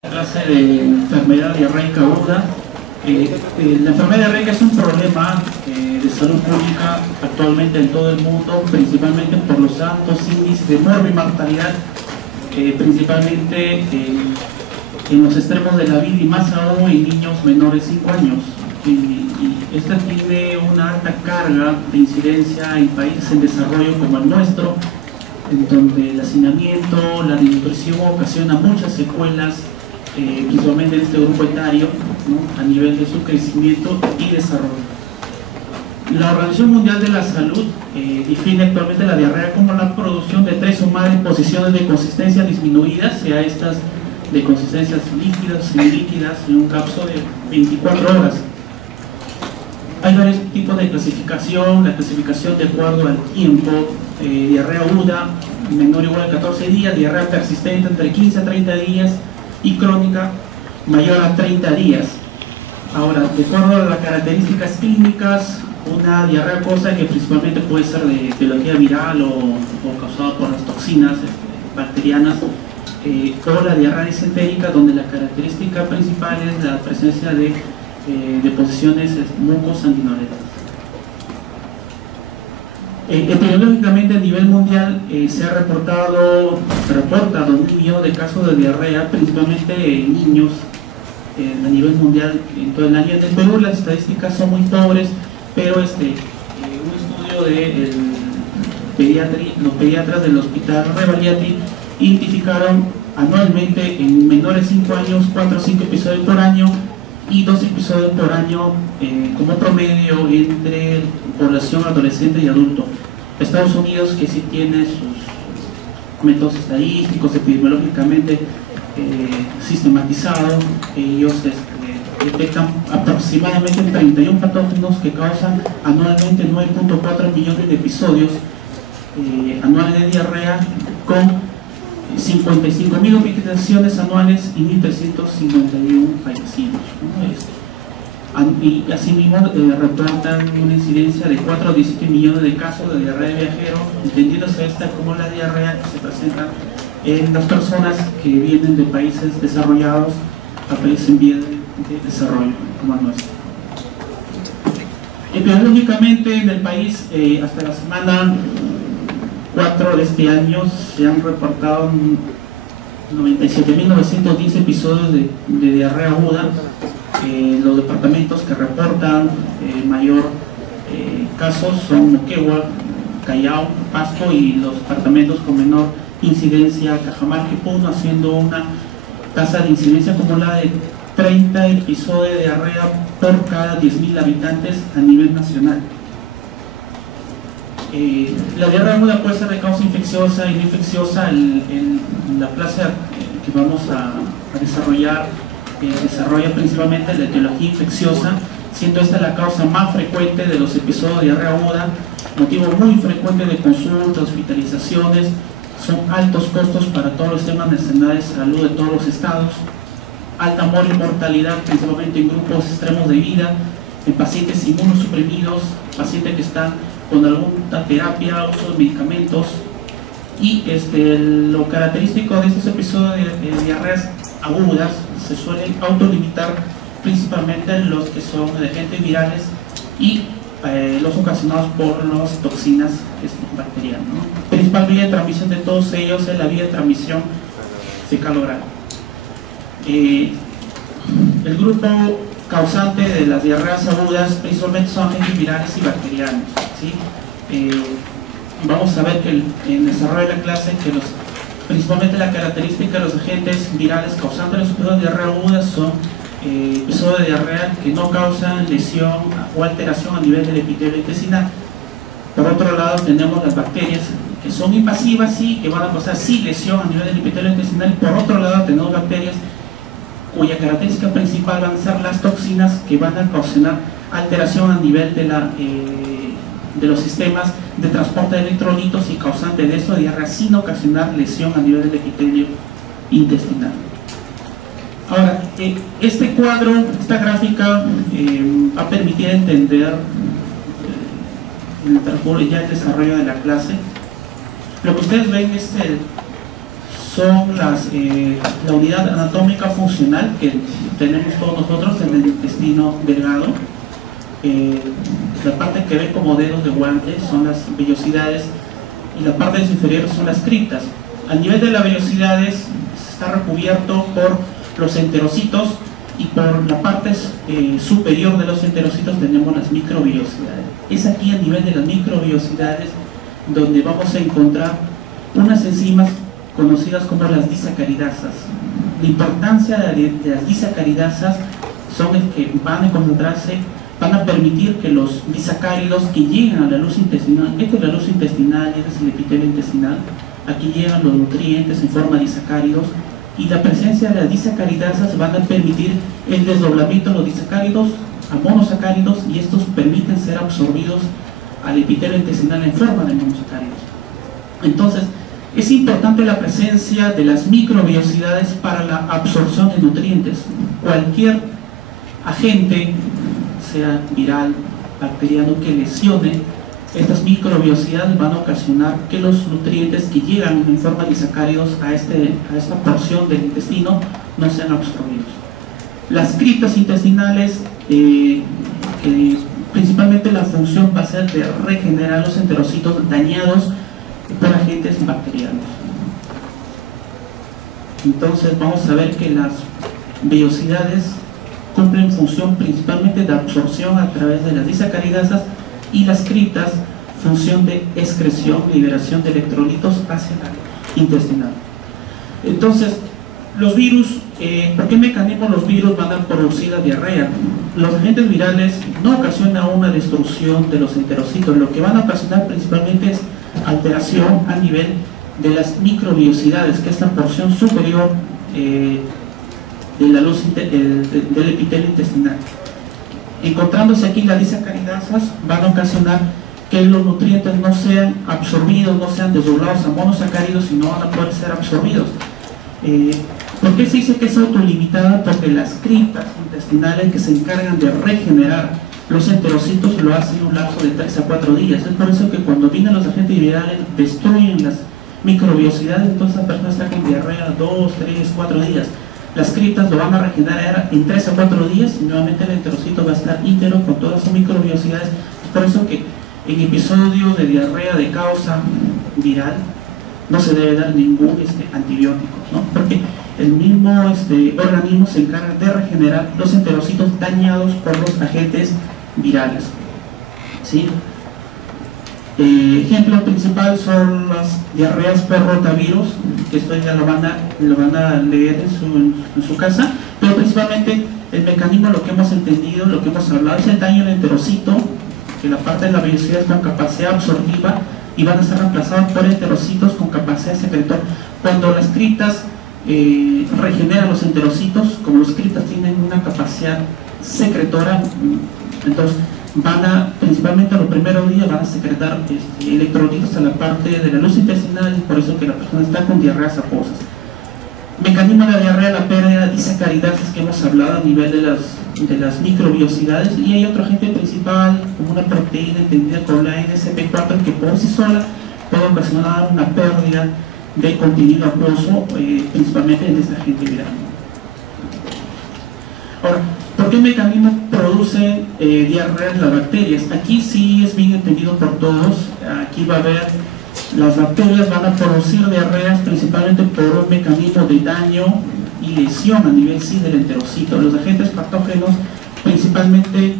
Clase de enfermedad diarreica aguda. La enfermedad diarreica es un problema de salud pública actualmente en todo el mundo, principalmente por los altos índices de morbi-mortalidad, principalmente en los extremos de la vida y más aún en niños menores de 5 años. Y esta tiene una alta carga de incidencia en países en desarrollo como el nuestro, en donde el hacinamiento, la desnutrición ocasiona muchas secuelas, principalmente en este grupo etario, ¿no?, a nivel de su crecimiento y desarrollo. La Organización Mundial de la Salud define actualmente la diarrea como la producción de 3 o más disposiciones de consistencia disminuidas, sea estas de consistencias líquidas, semilíquidas, en un lapso de 24 horas. Hay varios tipos de clasificación. La clasificación de acuerdo al tiempo: diarrea aguda menor o igual a 14 días, diarrea persistente entre 15 a 30 días y crónica mayor a 30 días. Ahora, de acuerdo a las características clínicas, una diarrea acuosa que principalmente puede ser de etiología viral o causada por las toxinas bacterianas, o la diarrea disentérica, donde la característica principal es la presencia de deposiciones mucosanguinolentas. Epidemiológicamente a nivel mundial se reporta 2 millones de casos de diarrea, principalmente en niños a nivel mundial en todo el año. En el Perú las estadísticas son muy pobres, pero un estudio de los pediatras del hospital Rebagliati identificaron anualmente en menores de 5 años 4 o 5 episodios por año y 2 episodios por año como promedio entre población adolescente y adulto. Estados Unidos, que sí tiene sus métodos estadísticos epidemiológicamente sistematizados, ellos detectan aproximadamente 31 patógenos que causan anualmente 9.4 millones de episodios anuales de diarrea, con 55.000 hospitalizaciones anuales y 1.351 fallecidos, ¿no? Y asimismo reportan una incidencia de 4 a 17 millones de casos de diarrea de viajero, entendiéndose esta como la diarrea que se presenta en las personas que vienen de países desarrollados a países en vía de desarrollo como el nuestro. Epidemiológicamente en el país, hasta la semana 4 de este año se han reportado 97.910 episodios de diarrea aguda. Los departamentos que reportan mayor casos son Moquegua, Callao, Pasco, y los departamentos con menor incidencia, Cajamarca y Puno, haciendo una tasa de incidencia acumulada de 30 episodios de diarrea por cada 10.000 habitantes a nivel nacional. La diarrea aguda puede ser de causa infecciosa y no infecciosa. La clase que vamos a desarrollar desarrolla principalmente la etiología infecciosa, siendo esta la causa más frecuente de los episodios de diarrea aguda, motivo muy frecuente de consultas, hospitalizaciones. Son altos costos para todos los sistemas nacionales de salud de todos los estados, alta mortalidad principalmente en grupos extremos de vida, en pacientes inmunosuprimidos, pacientes que están con alguna terapia, uso de medicamentos. Y lo característico de estos episodios de diarreas agudas se suelen autolimitar principalmente los que son de agentes virales y los ocasionados por las toxinas bacterianas, ¿no? Principal vía de transmisión de todos ellos es la vía de transmisión fecal-oral. El grupo causante de las diarreas agudas principalmente son agentes virales y bacterianos, ¿sí? Vamos a ver que en el desarrollo de la clase que principalmente la característica de los agentes virales causantes de los episodios de diarrea aguda son episodios de diarrea que no causan lesión o alteración a nivel del epitelio intestinal. Por otro lado, tenemos las bacterias que son invasivas y que van a causar sí lesión a nivel del epitelio intestinal. Por otro lado, tenemos bacterias cuya característica principal van a ser las toxinas, que van a ocasionar alteración a nivel de los sistemas de transporte de electrolitos y causante de eso diarrea, sin ocasionar lesión a nivel del epitelio intestinal. Ahora, este cuadro, esta gráfica va a permitir entender en el transcurso ya el desarrollo de la clase. Lo que ustedes ven es son la unidad anatómica funcional que tenemos todos nosotros en el intestino delgado. La parte que ve como dedos de guante son las vellosidades y la parte inferior son las criptas. A nivel de las vellosidades está recubierto por los enterocitos y por la parte superior de los enterocitos tenemos las microvellosidades. Es aquí a nivel de las microvellosidades donde vamos a encontrar unas enzimas conocidas como las disacaridasas. La importancia de las disacaridasas son el que van a concentrarse, van a permitir que los disacáridos que llegan a la luz intestinal, esta es la luz intestinal, este es el epitelio intestinal, aquí llegan los nutrientes en forma de disacáridos, y la presencia de las disacaridasas van a permitir el desdoblamiento de los disacáridos a monosacáridos, y estos permiten ser absorbidos al epitelio intestinal en forma de monosacáridos. Entonces, es importante la presencia de las microvellosidades para la absorción de nutrientes. Cualquier agente, sea viral, bacteriano, que lesione estas microvellosidades van a ocasionar que los nutrientes que llegan en forma de disacáridos a esta porción del intestino no sean absorbidos. Las criptas intestinales, que principalmente la función va a ser de regenerar los enterocitos dañados por agentes bacterianos. Entonces vamos a ver que las vellosidades cumplen función principalmente de absorción a través de las disacaridasas, y las criptas función de excreción, liberación de electrolitos hacia la intestinal. Entonces, los virus, ¿por qué mecanismo los virus van a producir la diarrea? Los agentes virales no ocasionan una destrucción de los enterocitos, lo que van a ocasionar principalmente es alteración a nivel de las microvellosidades, que es la porción superior de la luz del epitelio intestinal. Encontrándose aquí las disacaridasas, van a ocasionar que los nutrientes no sean absorbidos, no sean desdoblados a monosacáridos, sino van a poder ser absorbidos. ¿Por qué se dice que es autolimitada? Porque las criptas intestinales que se encargan de regenerar los enterocitos lo hacen en un lapso de 3 a 4 días. Es por eso que cuando vienen los agentes virales destruyen las microvellosidades, entonces la persona está con diarrea 2, 3, 4 días. Las criptas lo van a regenerar en 3 a 4 días y nuevamente el enterocito va a estar íntegro con todas sus microvellosidades. Es por eso que en episodios de diarrea de causa viral no se debe dar ningún antibiótico, ¿no? Porque el mismo organismo se encarga de regenerar los enterocitos dañados por los agentes virales, ¿sí? Ejemplo principal son las diarreas por rotavirus, que esto ya lo van a leer en su casa, pero principalmente el mecanismo, lo que hemos entendido, lo que hemos hablado, es el daño del enterocito, que la parte de la vellosidad es con capacidad absortiva y van a ser reemplazados por enterocitos con capacidad secretora. Cuando las criptas regeneran los enterocitos, como los criptas tienen una capacidad secretora, entonces principalmente a los primeros días van a secretar electrolitos a la parte de la luz intestinal, y por eso que la persona está con diarreas acuosas. Mecanismo de la diarrea, la pérdida de disacaridasas que hemos hablado a nivel de las microvellosidades, y hay otro agente principal como una proteína entendida como la NSP4 que por sí sola puede ocasionar una pérdida de contenido acuoso, principalmente en este agente viral. Ahora, ¿por qué mecanismo producen diarrea las bacterias? Aquí sí es bien entendido por todos. Aquí va a haber, las bacterias van a producir diarreas principalmente por un mecanismo de daño y lesión a nivel del enterocito. Los agentes patógenos principalmente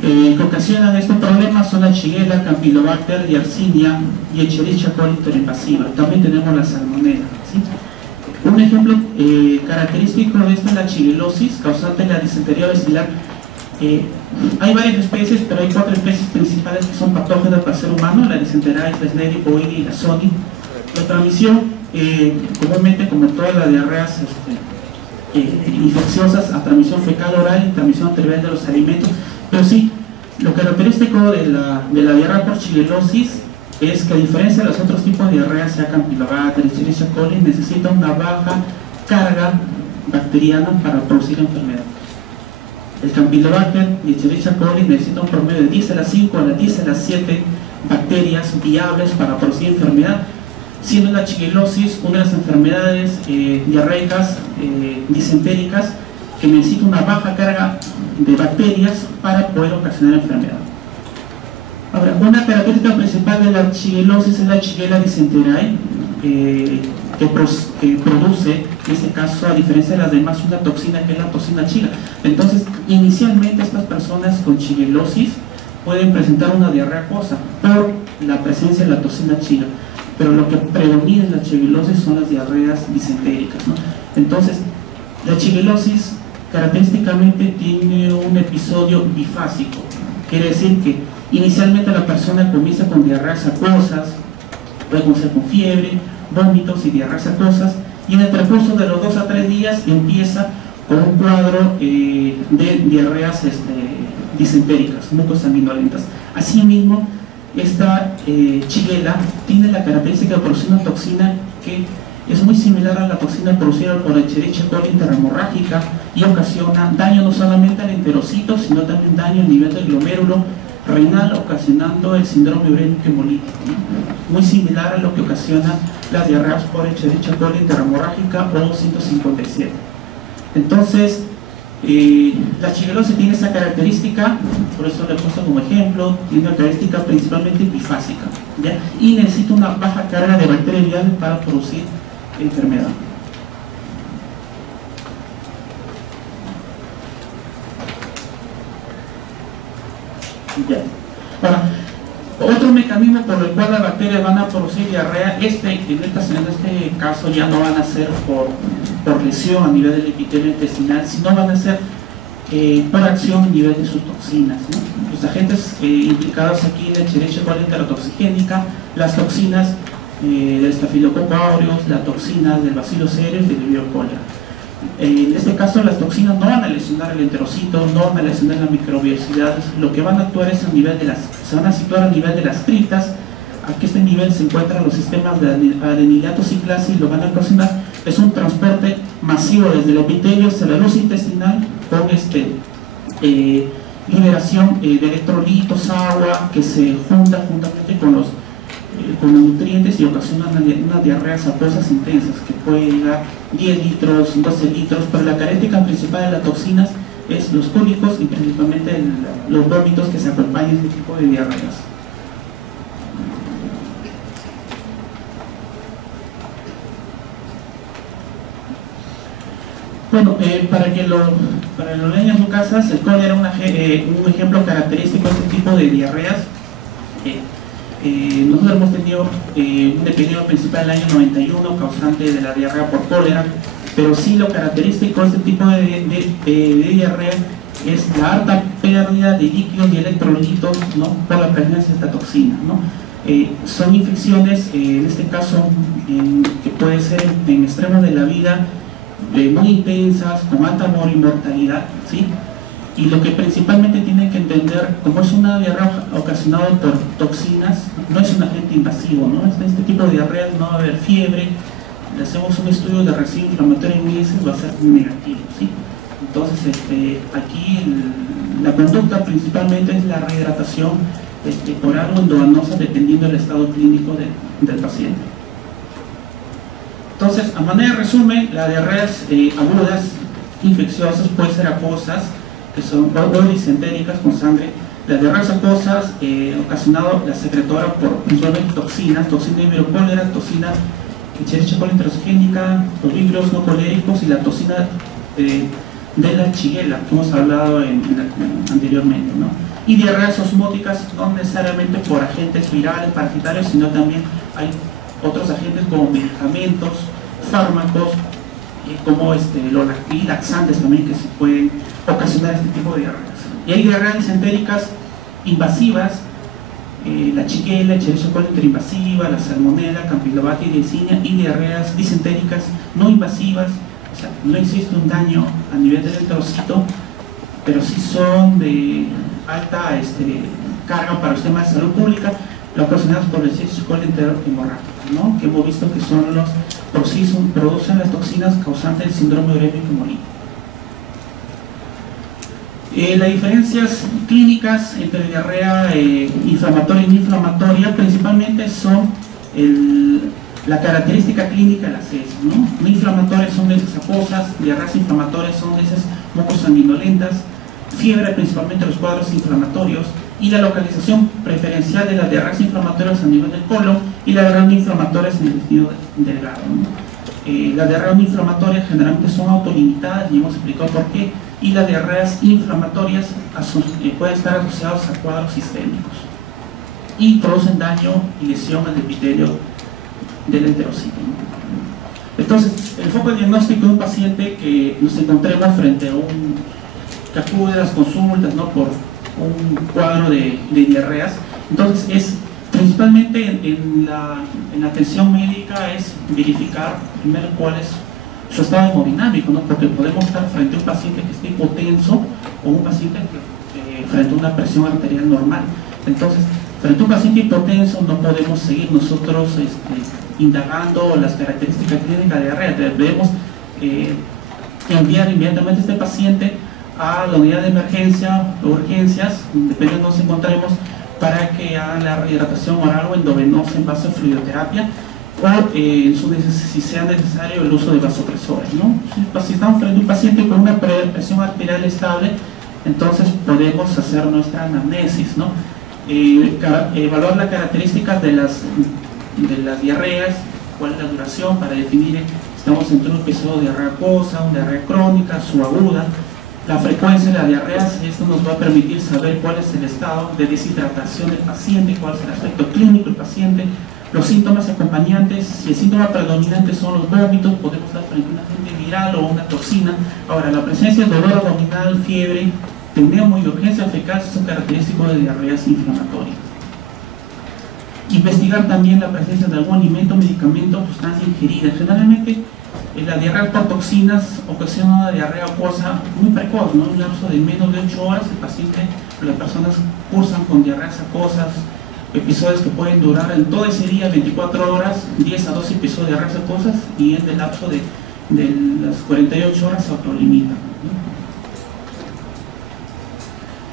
que ocasionan este problema son la Shigella, Campylobacter, Yersinia y Escherichia coli intervasiva. También tenemos la Salmonella, ¿sí? Un ejemplo característico de esto es la shigellosis, causante de la disentería basilar. Hay varias especies, pero hay 4 especies principales que son patógenas para el ser humano: la disentería, la Escherichia coli y la Sony. La transmisión, comúnmente, como todas las diarreas infecciosas, a transmisión fecal oral y transmisión a través de los alimentos. Pero sí, lo característico de la diarrea por shigellosis es que, a diferencia de los otros tipos de diarrea, sea Campylobacter, Escherichia coli, necesita una baja carga bacteriana para producir enfermedad. El Campylobacter y Escherichia coli necesitan un promedio de 10 a la 5 a la 10 a la 7 bacterias viables para producir enfermedad. siendo la shigella una de las enfermedades diarreicas disentéricas que necesita una baja carga de bacterias para poder ocasionar la enfermedad. Ahora, una característica principal de la shigella es la Shigella dysenteriae, que produce, en este caso, a diferencia de las demás, una toxina que es la toxina chiga. Entonces, inicialmente estas personas con shigellosis pueden presentar una diarrea acuosa por la presencia de la toxina chiga, pero lo que predomina en la shigellosis son las diarreas disentéricas, ¿no? Entonces, la shigellosis característicamente tiene un episodio bifásico, quiere decir que inicialmente la persona comienza con diarreas acuosas, puede comenzar con fiebre, vómitos y diarreas acuosas, y en el transcurso de los 2 a 3 días empieza con un cuadro de diarreas disentéricas, mucosanguinolentas. Asimismo, esta shigella tiene la característica de producir una toxina que es muy similar a la toxina producida por Escherichia coli interhemorrágica y ocasiona daño no solamente al enterocito, sino también daño a nivel del glomérulo renal, ocasionando el síndrome urémico hemolítico, ¿no? Muy similar a lo que ocasiona las diarreas por Escherichia coli interhemorrágica o 157. Entonces, la shigellosis tiene esa característica, por eso le he puesto como ejemplo, tiene una característica principalmente bifásica, ¿ya? Y necesita una baja carga de bacterias viales para producir enfermedad. Ya. Ahora, otro mecanismo por el cual las bacterias van a producir diarrea, en este caso ya no van a ser por lesión a nivel del epitelio intestinal, sino van a ser por acción a nivel de sus toxinas, ¿no? Los agentes implicados aquí en la Escherichia coli enterotoxigénica, las toxinas del Staphylococcus aureus, las toxinas del Bacillus cereus y del Vibrio cholera. En este caso las toxinas no van a lesionar el enterocito, no van a lesionar la microbiosidad, lo que van a actuar es a nivel de se van a situar a nivel de las criptas. Aquí este nivel se encuentran los sistemas de adenilato ciclasa y lo van a ocasionar. Es un transporte masivo desde el epitelio hacia la luz intestinal con liberación de electrolitos, agua que se junta juntamente con los nutrientes y ocasionan unas diarreas acuosas intensas que puede llegar 10 litros, 12 litros, pero la característica principal de las toxinas es los cólicos y principalmente los vómitos que se acompañan a este tipo de diarreas. Bueno, para que lo lean en su casa, el cólera era un ejemplo característico de este tipo de diarreas. Nosotros hemos tenido un epidemia principal en el año 91 causante de la diarrea por cólera, pero sí lo característico de este tipo de diarrea es la alta pérdida de líquidos y electrolitos, ¿no? Por la presencia de esta toxina, ¿no? Son infecciones, en este caso, que puede ser en extremos de la vida, muy intensas, con alta mortalidad, ¿sí? Y lo que principalmente tienen que entender, como es una diarrea ocasionada por toxinas, no es un agente invasivo, ¿no? Este tipo de diarreas no va a haber fiebre, le hacemos un estudio de residuo inflamatorio en heces, va a ser negativo, ¿sí? Entonces, aquí la conducta principalmente es la rehidratación por agua endovenosa dependiendo del estado clínico del paciente. Entonces, a manera de resumen, las diarreas agudas, infecciosas, pueden ser acuosas, que son disentéricas con sangre. Las diarreas acuosas ocasionadas la secretora por principalmente toxinas, toxina de Vibrio cholera, toxina Escherichia coli enterotoxigénica, los vibrios no coléricos y la toxina de la shigella que hemos hablado anteriormente, ¿no? Y diarreas osmóticas no necesariamente por agentes virales, parasitarios, sino también hay otros agentes como medicamentos, fármacos, como los laxantes también que se pueden ocasionar este tipo de diarreas. Y hay diarreas disentéricas invasivas, la shigella, Escherichia coli interinvasiva, la salmonella, Campylobacter y Yersinia, y diarreas disentéricas no invasivas, o sea, no existe un daño a nivel del enterocito, pero sí son de alta carga para los temas de salud pública, ocasionadas por el Escherichia coli enterohemorrágica, ¿no? Que hemos visto que son producen las toxinas causantes del síndrome urémico hemolítico. Las diferencias clínicas entre diarrea inflamatoria y no inflamatoria principalmente son La característica clínica de las heces, ¿no? No inflamatorias son heces acuosas, diarreas inflamatorias son heces mucosanguinolentas, fiebre principalmente los cuadros inflamatorios, y la localización preferencial de las diarreas inflamatorias a nivel del colon y las diarreas no inflamatorias en el intestino delgado, ¿no? Las diarreas no inflamatorias generalmente son autolimitadas, y hemos explicado por qué, y las diarreas inflamatorias pueden estar asociadas a cuadros sistémicos y producen daño y lesión al epitelio del enterocito, ¿no? Entonces, el foco de diagnóstico de un paciente que nos encontremos frente a que acude a las consultas, ¿no?, por un cuadro de diarreas, entonces es principalmente en la atención médica es verificar primero cuál es su estado hemodinámico, ¿no?, porque podemos estar frente a un paciente que esté hipotenso o un paciente frente a una presión arterial normal. Entonces, frente a un paciente hipotenso no podemos seguir nosotros indagando las características clínicas de diarrea. Debemos enviar inmediatamente a este paciente a la unidad de emergencia o urgencias, depende de donde nos encontremos, para que hagan la rehidratación oral o endovenosa en base a fluidoterapia, o si sea necesario el uso de vasopresores, ¿no? Si estamos frente a un paciente con una presión arterial estable, entonces podemos hacer nuestra anamnesis, ¿no? Evaluar las características de las diarreas, cuál es la duración para definir si estamos entre un episodio de diarrea acuosa, una diarrea crónica, subaguda, la frecuencia de las diarreas. Esto nos va a permitir saber cuál es el estado de deshidratación del paciente, cuál es el aspecto clínico del paciente, los síntomas acompañantes. Si el síntoma predominante son los vómitos, podemos estar frente a un agente viral o una toxina. Ahora, la presencia de dolor abdominal, fiebre, tendemos y urgencia fecal son característicos de diarreas inflamatorias. Investigar también la presencia de algún alimento, medicamento o sustancia ingerida. Generalmente la diarrea por toxinas ocasiona una diarrea acuosa muy precoz, ¿no? En un lapso de menos de 8 horas el paciente o las personas cursan con diarreas acuosas, episodios que pueden durar en todo ese día 24 horas, 10 a 12 episodios de diarreas acuosas, y en el lapso de las 48 horas se autolimitan, ¿no?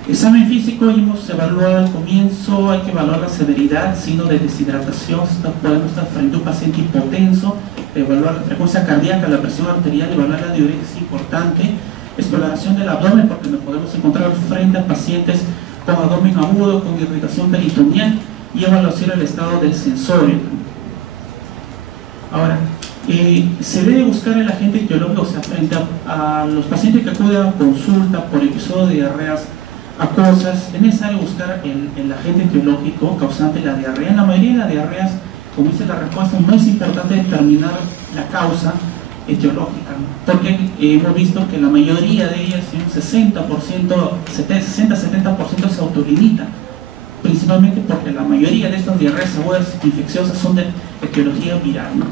Examen físico, hemos evaluado al comienzo, hay que evaluar la severidad, signo de deshidratación, podemos estar frente a un paciente hipotenso, evaluar la frecuencia cardíaca, la presión arterial, evaluar la diuresis importante, exploración del abdomen, porque nos podemos encontrar frente a pacientes con abdomen agudo, con irritación peritoneal, y evaluación del estado del sensorio. Ahora, se debe buscar el agente etiológico, o sea, frente a los pacientes que acuden a consulta por episodio de diarreas acuosas, es necesario buscar el agente etiológico causante de la diarrea. En la mayoría de las diarreas, como dice la respuesta, no es importante determinar la causa etiológica, porque hemos visto que la mayoría de ellas, un 60%, 60-70% se autolimita, principalmente porque la mayoría de estas diarreas agudas infecciosas son de etiología viral, ¿no?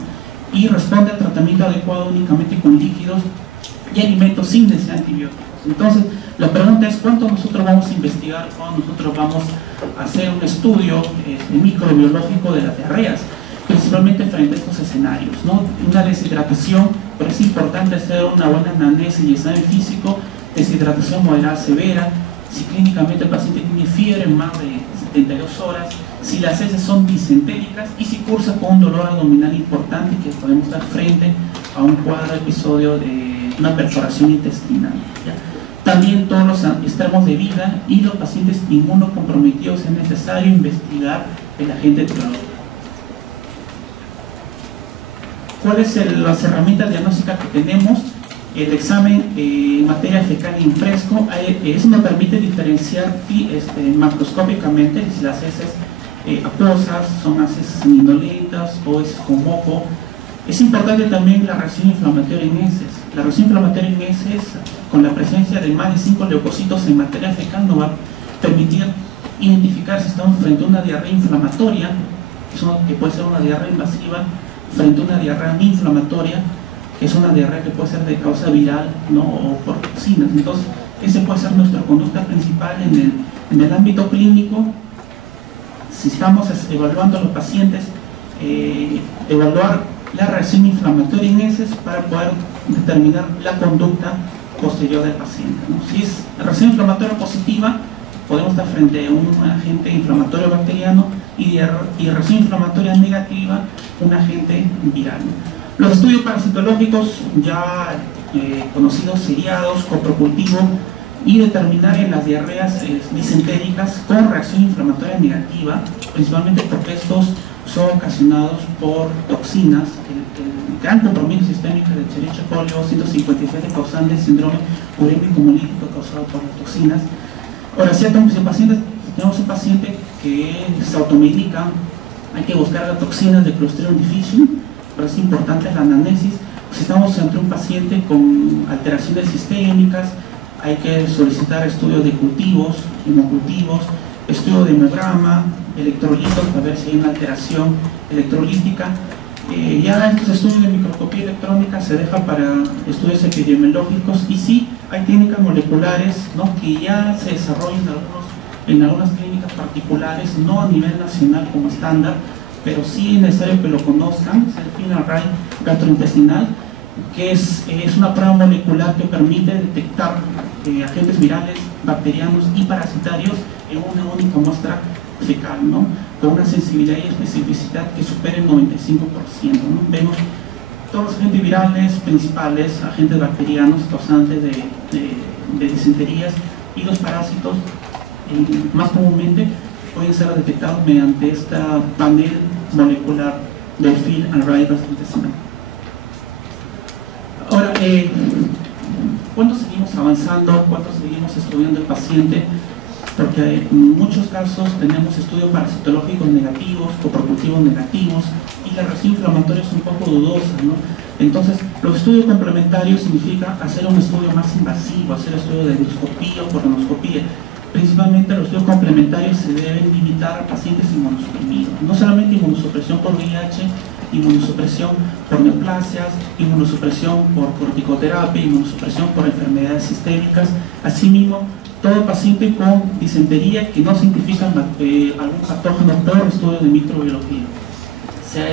Y responde al tratamiento adecuado únicamente con líquidos y alimentos sin necesidad de antibióticos. Entonces, la pregunta es cuánto nosotros vamos a investigar, cuando nosotros vamos a hacer un estudio microbiológico de las diarreas, principalmente frente a estos escenarios, ¿no? Una deshidratación, pero es importante hacer una buena anamnesis y examen físico. Deshidratación moderada severa, si clínicamente el paciente tiene fiebre más de 72 horas, si las heces son disentéricas y si cursa con un dolor abdominal importante, que podemos estar frente a un cuadro episodio de una perforación intestinal, ¿ya? También todos los extremos de vida y los pacientes inmunocomprometidos, es necesario investigar el agente etiológico. ¿Cuáles son las herramientas diagnósticas que tenemos? El examen en materia fecal en fresco, eso nos permite diferenciar macroscópicamente si las heces acuosas son heces sanguinolentas o heces con moco. Es importante también la reacción inflamatoria en heces. La reacción inflamatoria en heces, con la presencia de más de 5 leucocitos en materia fecal, nos va a permitir identificar si estamos frente a una diarrea inflamatoria, que puede ser una diarrea invasiva, frente a una diarrea no inflamatoria, que es una diarrea que puede ser de causa viral, ¿no?, o por toxinas. Entonces, ese puede ser nuestra conducta principal en el ámbito clínico. Si estamos evaluando a los pacientes, evaluar la reacción inflamatoria en heces para poder determinar la conducta posterior del paciente, ¿no? Si es reacción inflamatoria positiva, podemos estar frente a un agente inflamatorio bacteriano. y reacción inflamatoria negativa, un agente viral. Los estudios parasitológicos ya conocidos, seriados, copropultivo, y determinar en las diarreas disentéricas con reacción inflamatoria negativa, principalmente porque estos son ocasionados por toxinas. El gran compromiso sistémico de Escherichia coli 157 causante de síndrome urémico hemolítico causado por las toxinas. Ahora, si tenemos un paciente que se automedica, hay que buscar las toxinas de Clostridium difficile, pero es importante la anamnesis. Si estamos ante un paciente con alteraciones sistémicas, hay que solicitar estudios de cultivos, hemocultivos, estudio de hemograma, electrolitos para ver si hay una alteración electrolítica. Ya estos estudios de microscopía electrónica se deja para estudios epidemiológicos, y sí hay técnicas moleculares, ¿no?, que ya se desarrollan en algunas clínicas particulares, no a nivel nacional como estándar, pero sí es necesario que lo conozcan. Es el FIN Array gastrointestinal, que es una prueba molecular que permite detectar agentes virales, bacterianos y parasitarios en una única muestra fecal, ¿no?, con una sensibilidad y especificidad que supera el 95%, ¿no? Vemos todos los agentes virales principales, agentes bacterianos causantes de disenterías, y los parásitos más comúnmente pueden ser detectados mediante este panel molecular del FIN Array gastrointestinal. Ahora, ¿cuánto seguimos avanzando? ¿Cuánto seguimos estudiando el paciente? Porque en muchos casos tenemos estudios parasitológicos negativos, copropulsivos negativos, y la reacción inflamatoria es un poco dudosa, ¿no? Entonces, los estudios complementarios significa hacer un estudio más invasivo, hacer estudios de endoscopía o colonoscopía. Principalmente los estudios complementarios se deben limitar a pacientes inmunosuprimidos, no solamente inmunosupresión por VIH, inmunosupresión por neoplasias, inmunosupresión por corticoterapia, inmunosupresión por enfermedades sistémicas. Asimismo, todo paciente con disentería que no se identifica algún patógeno por estudio de microbiología, sea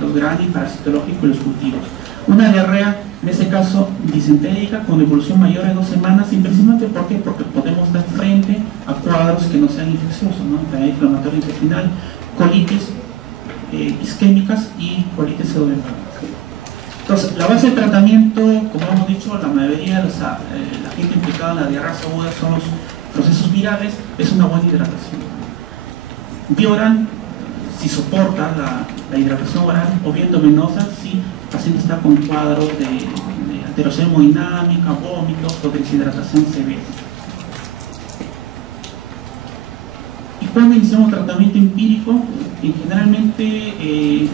los grani, parasitológico y los cultivos. Una diarrea, en este caso disentérica, con evolución mayor de 2 semanas, simplemente ¿por qué? Porque podemos dar frente a cuadros que no sean infecciosos, ¿no?, enfermedad inflamatoria intestinal, colitis isquémicas y colitis pseudoenterógicas. Entonces, la base de tratamiento, como hemos dicho, la mayoría de la gente implicada en la diarrea aguda son los procesos virales, es una buena hidratación. Vía oral, si soporta la hidratación oral, o bien endovenosa, si el paciente está con cuadros de alteración hemodinámica, vómitos o deshidratación severa. ¿Y cuando iniciamos tratamiento empírico? Y generalmente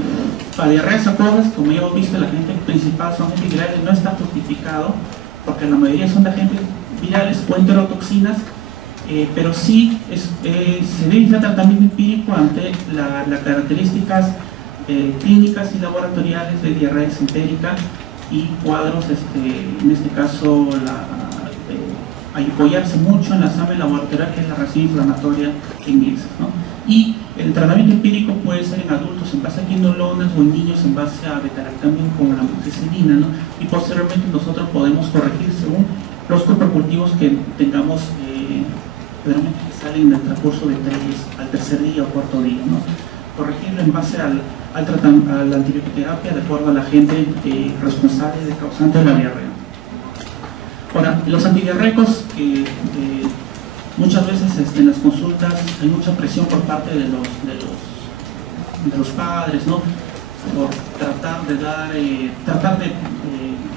para diarreas acuosas, como ya hemos visto, la agente principal son agentes virales, no está justificado, porque la mayoría son de agentes virales o enterotoxinas, pero sí se debe iniciar tratamiento empírico ante las características clínicas y laboratoriales de diarrea disentérica y cuadros, en este caso, apoyarse mucho en la examen laboratorial, que es la reacción inflamatoria en heces, ¿no? Y el tratamiento empírico puede ser en adultos en base a quinolonas o en niños en base a beta-lactamin con la amoxicilina, ¿no? Y posteriormente nosotros podemos corregir según los coprocultivos que tengamos, realmente que salen en el transcurso de al tercer día o cuarto día, ¿no? Corregirlo en base a la antibioterapia de acuerdo al agente responsable de causante de la diarrea. Ahora, los antidiarreicos, muchas veces en las consultas hay mucha presión por parte de los padres, ¿no?, por tratar de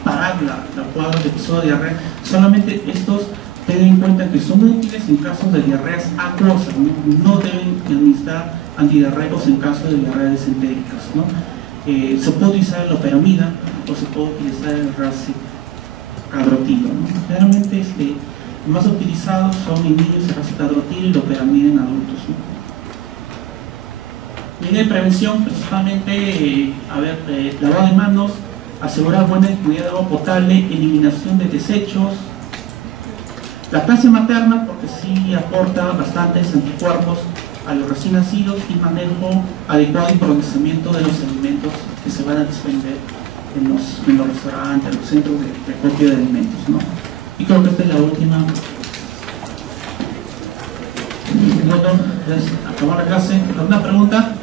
parar la cuadro de episodio de diarrea. Solamente estos ten en cuenta que son útiles en casos de diarreas acuosas, no deben administrar antidiarreicos en casos de diarreas disentéricas, ¿no? Se puede utilizar el loperamida o se puede utilizar el racicadrotilo, ¿no? Generalmente más utilizados son en niños el racicadrotilo y loperamida en adultos, ¿no? Medida de prevención, principalmente, lavado de manos, asegurar buena disponibilidad de agua potable, eliminación de desechos, lactancia materna, porque sí aporta bastantes anticuerpos a los recién nacidos, y manejo adecuado y procesamiento de los alimentos que se van a desprender en los restaurantes, en los centros de acopio de alimentos, ¿no? Y creo que esta es la última bueno, es acabar la clase. ¿Alguna pregunta?